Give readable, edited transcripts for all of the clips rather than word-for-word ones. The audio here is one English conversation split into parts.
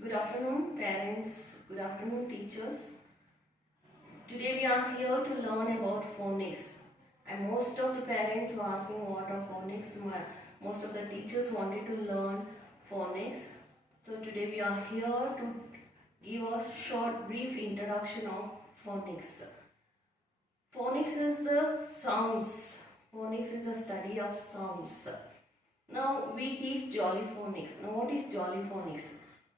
Good afternoon, parents. Good afternoon, teachers. Today we are here to learn about phonics. And most of the parents were asking what are phonics. Most of the teachers wanted to learn phonics. So today we are here to give a short, brief introduction of phonics. Phonics is the sounds. Phonics is a study of sounds. Now we teach Jollyphonics. Now what is Jollyphonics?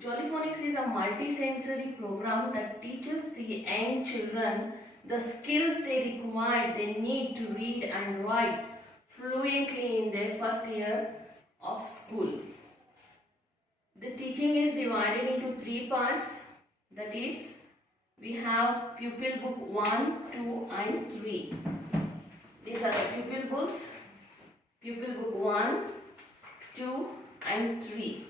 Jollyphonics is a multi-sensory program that teaches the young children the skills they require, they need to read and write fluently in their first year of school. The teaching is divided into three parts. That is, we have pupil book 1, 2 and 3. These are the pupil books. Pupil book 1, 2 and 3.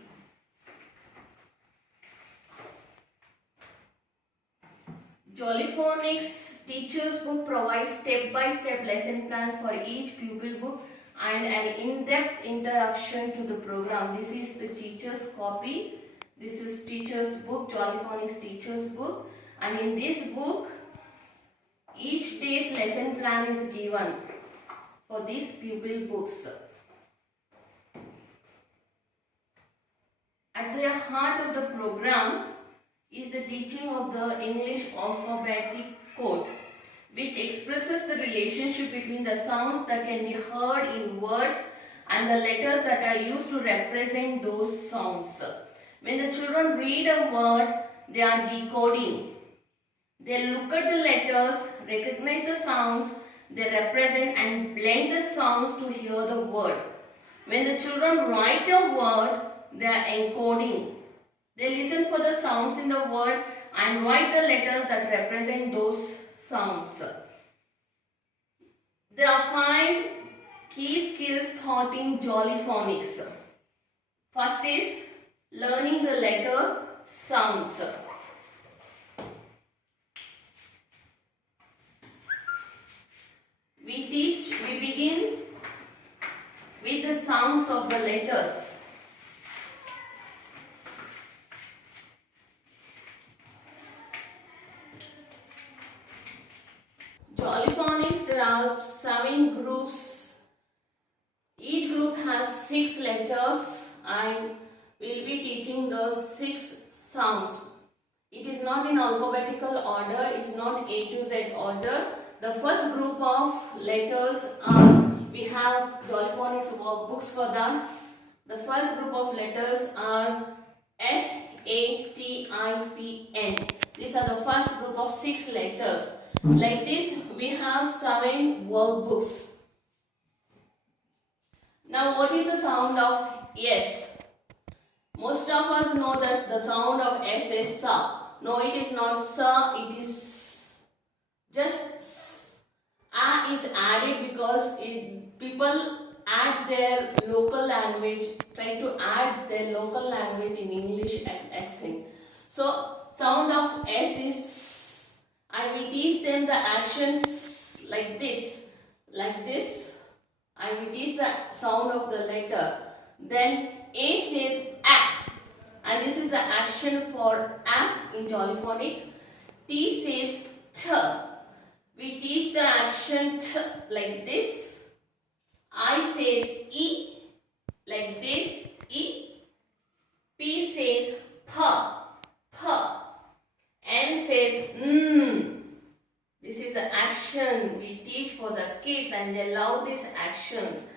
Jollyphonics teacher's book provides step-by-step lesson plans for each pupil book and an in-depth introduction to the program. This is the teacher's copy. This is teacher's book, Jollyphonics teacher's book. And in this book, each day's lesson plan is given for these pupil books. At the heart of the program is the teaching of the English alphabetic code, which expresses the relationship between the sounds that can be heard in words and the letters that are used to represent those sounds. When the children read a word, they are decoding. They look at the letters, recognize the sounds they represent and blend the sounds to hear the word. When the children write a word, they are encoding. They listen for the sounds in the word and write the letters that represent those sounds. There are 5 key skills taught in Jollyphonics. First is learning the letter sounds. We begin with the sounds of the letters. Jollyphonics, there are 7 groups. Each group has 6 letters and we will be teaching the 6 sounds. It is not in alphabetical order, it is not A to Z order. The first group of letters we have Jollyphonics workbooks for that. The first group of letters are S, A, T, I, P, N. These are the first group of 6 letters. Like this, we have 7 workbooks. Now, what is the sound of S? Most of us know that the sound of S is sa. No, it is not sa, it is just s. A is added because people add their local language, try to add their local language in English accent. So, sound of S is, and we teach them the actions like this, and we teach the sound of the letter. Then A says A, and this is the action for A in Jollyphonics. T says T, we teach the action T like this. I says E, like this, E. P says P, P. N says This is the action we teach for the kids and they love these actions.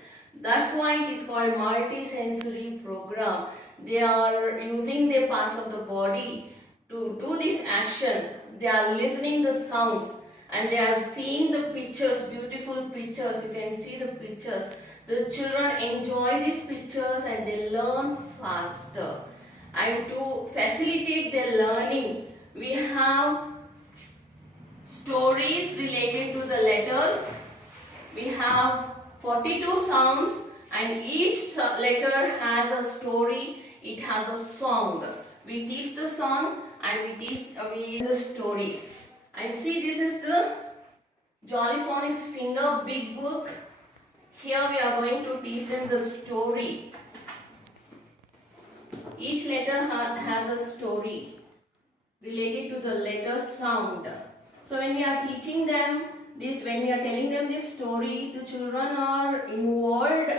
That's why it is called multi-sensory program. They are using their parts of the body to do these actions. They are listening the sounds and they are seeing the pictures, beautiful pictures. You can see the pictures. The children enjoy these pictures and they learn faster. And to facilitate their learning, we have stories related to the letters. We have 42 sounds and each letter has a story, it has a song. We teach the song and we teach the story. And see, this is the Jollyphonics finger big book. Here we are going to teach them the story. Each letter has a story. related to the letter sound. So when we are teaching them this, when we are telling them this story, the children are involved,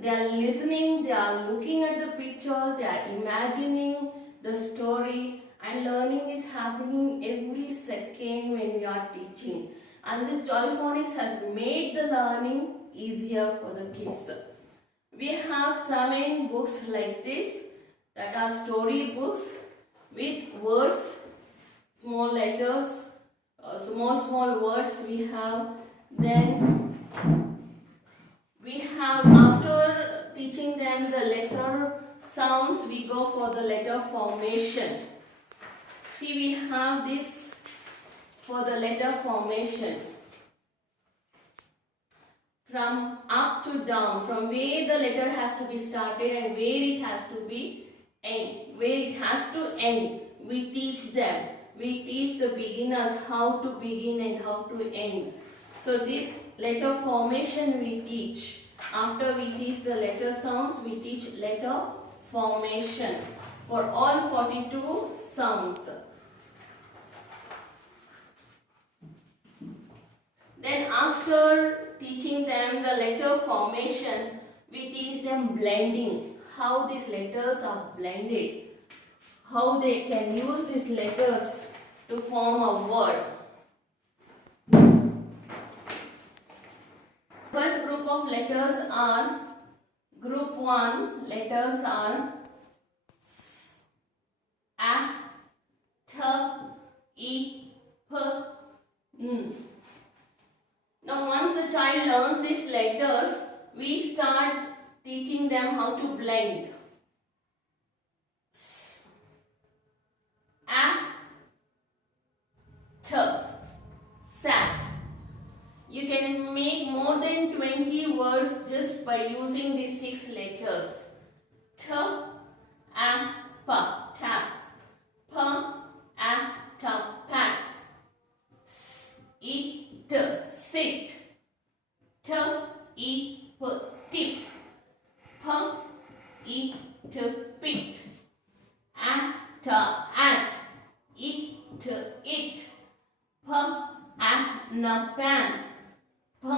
they are listening, they are looking at the pictures, they are imagining the story, and learning is happening every second when we are teaching. And this Jollyphonics has made the learning easier for the kids. We have 7 books like this that are story books with words, small letters, small words we have. Then we have, after teaching them the letter sounds, we go for the letter formation. See, we have this for the letter formation. From up to down, from where the letter has to be started and where it has to be end, where it has to end, we teach them. We teach the beginners how to begin and how to end. So this letter formation we teach. After we teach the letter sounds, we teach letter formation for all 42 sounds. Then after teaching them the letter formation, we teach them blending, how these letters are blended, how they can use these letters to form a word. First group of letters are, group 1 letters are S, A, T, E, P, N. Now once the child learns these letters, we start teaching them how to blend. S, A, T, sat. You can make more than 20 words just by using these 6 letters. T, A, P, tap. P, A, T, pat. S, E, T, sit. T, E, P, tip. P, E, T, pit. A, T, at. E, T, it. P, A, N, pan. P,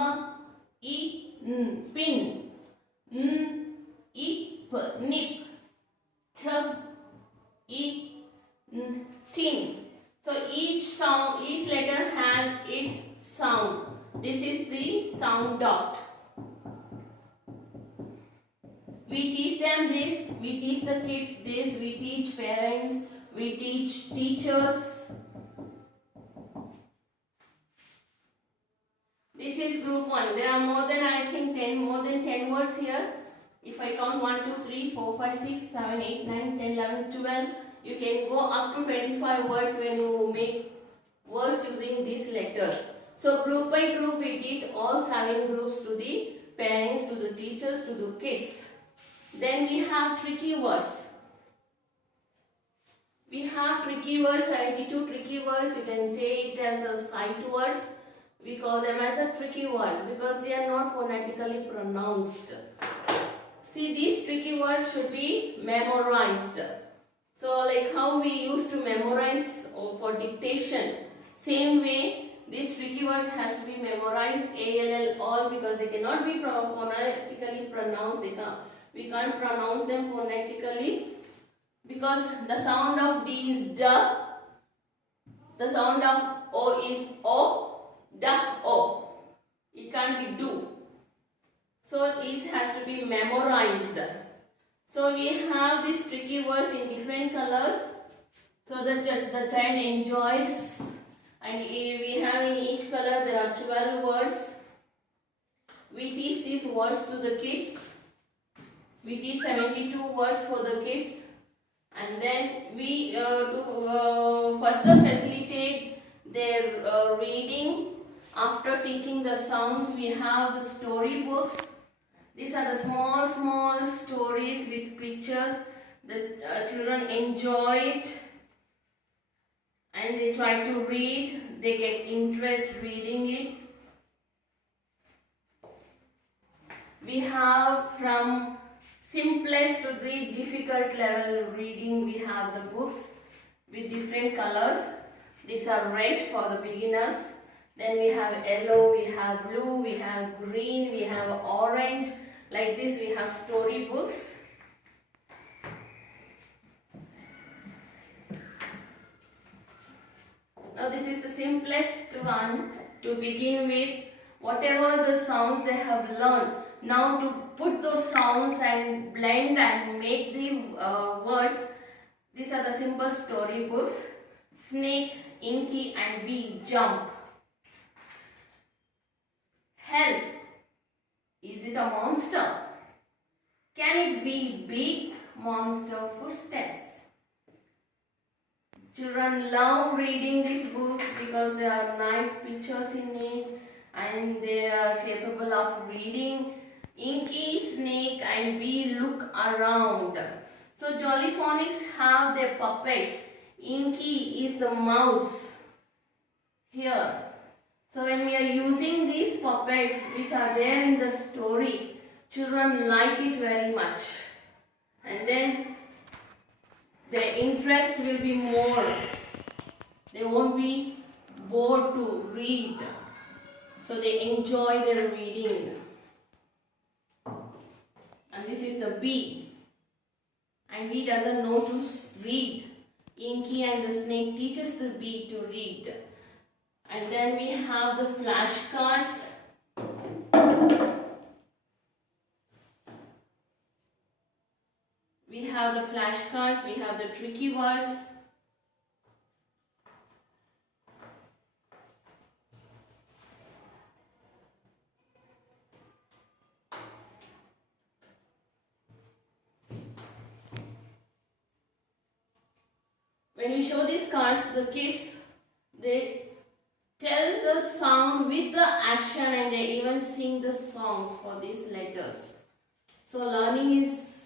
E, N, pin. N, E, P, nip. T, E, N, tin. So each sound, each letter has its sound. This is the sound dot. We teach them this, we teach the kids this, we teach parents, we teach teachers. This is group 1. There are more than, I think, more than 10 words here. If I count 1, 2, 3, 4, 5, 6, 7, 8, 9, 10, 11, 12, you can go up to 25 words when you make words using these letters. So group by group we teach all 7 groups to the parents, to the teachers, to the kids. Then we have tricky words. We have tricky words, 72 tricky words. You can say it as a sight words. We call them as a tricky words because they are not phonetically pronounced. See, these tricky words should be memorized. So like how we used to memorize for dictation, same way these tricky words has to be memorized, ALL, all, because they cannot be phonetically pronounced. We can't pronounce them phonetically because the sound of D is D, the sound of O is O, da, O. It can't be do. So this has to be memorized. So we have these tricky words in different colors so that the child enjoys, and we have in each color there are 12 words. We teach these words to the kids. We teach 72 words for the kids, and then we further facilitate their reading. After teaching the sounds, we have the story books. These are the small stories with pictures. The children enjoy it and they try to read. They get interest reading it. We have from simplest to the difficult level reading, we have the books. with different colors. These are red for the beginners. Then we have yellow, we have blue, we have green, we have orange. Like this we have storybooks. Now this is the simplest one to begin with. Whatever the sounds they have learned, now to put those sounds and blend and make the words. These are the simple storybooks. Snake, Inky and Bee jump. Help. Is it a monster? Can it be big monster footsteps? Children love reading these books because there are nice pictures in it and they are capable of reading. Inky, Snake and Bee look around. So Jolly Phonics have their puppets. Inky is the mouse here. So when we are using these puppets which are there in the story, children like it very much. And then their interest will be more. They won't be bored to read. So they enjoy their reading. And this is the bee. And bee doesn't know to read. Inky and the snake teaches the bee to read. And then we have the flashcards. We have the flashcards, we have the tricky words. When we show these cards to the kids, they tell the sound with the action and they even sing the songs for these letters. So learning is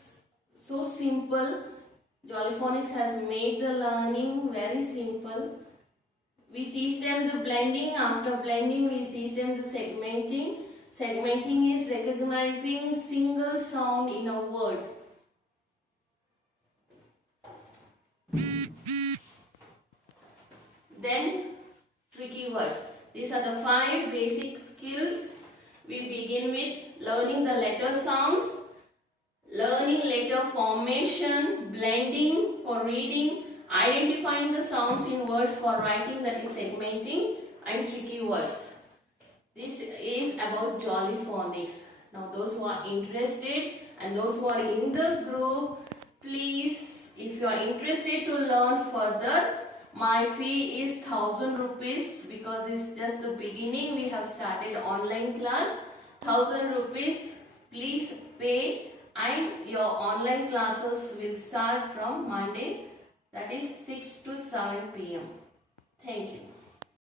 so simple. Jolly Phonics has made the learning very simple. We teach them the blending. After blending, we teach them the segmenting. Segmenting is recognizing single sound in a word. Then tricky words. These are the 5 basic skills. We begin with learning the letter sounds, learning letter formation, blending for reading, identifying the sounds in words for writing, that is segmenting, and tricky words. This is about Jolly Phonics. Now those who are interested and those who are in the group, please, if you are interested to learn further, my fee is 1000 rupees because it's just the beginning. We have started online class. 1000 rupees. Please pay, and your online classes will start from Monday, that is 6 to 7 p.m. Thank you.